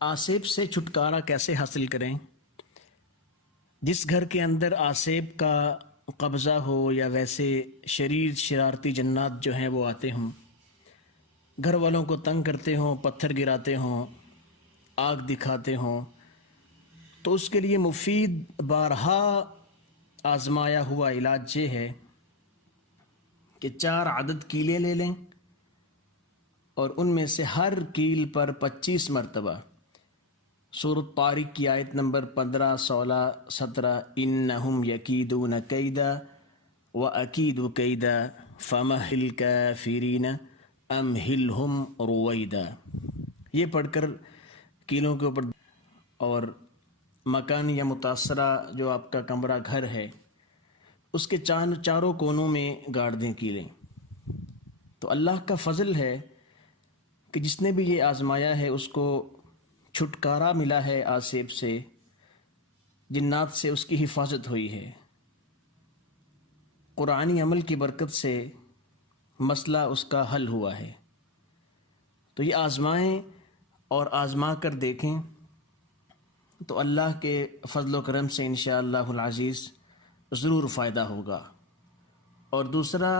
آسیب سے چھٹکارا کیسے حاصل کریں؟ جس گھر کے اندر آسیب کا قبضہ ہو یا ویسے شرارتی جنات جو ہیں وہ آتے ہوں، گھر والوں کو تنگ کرتے ہوں، پتھر گراتے ہوں، آگ دکھاتے ہوں، تو اس کے لیے مفید بارہا آزمایا ہوا علاج یہ ہے کہ 4 عدد کیلیں لے لیں اور ان میں سے ہر کیل پر 25 مرتبہ سورۃ طارق کی آیت نمبر 15، 16، 17 انہم یکیدون کیدا واکید کیدا فمہل الکافرین امہلہم رویدا، یہ پڑھ کر کیلوں کے اوپر اور مکان یا متاثرہ جو آپ کا کمرہ گھر ہے اس کے چاروں کونوں میں گاڑ دیں کیلیں۔ تو اللہ کا فضل ہے کہ جس نے بھی یہ آزمایا ہے اس کو چھٹکارا ملا ہے آسیب سے، جنات سے اس کی حفاظت ہوئی ہے۔ قرآنی عمل کی برکت سے مسئلہ اس کا حل ہوا ہے۔ تو یہ آزمائیں اور آزما کر دیکھیں تو اللہ کے فضل و کرم سے انشاءاللہ العزیز ضرور فائدہ ہوگا۔ اور دوسرا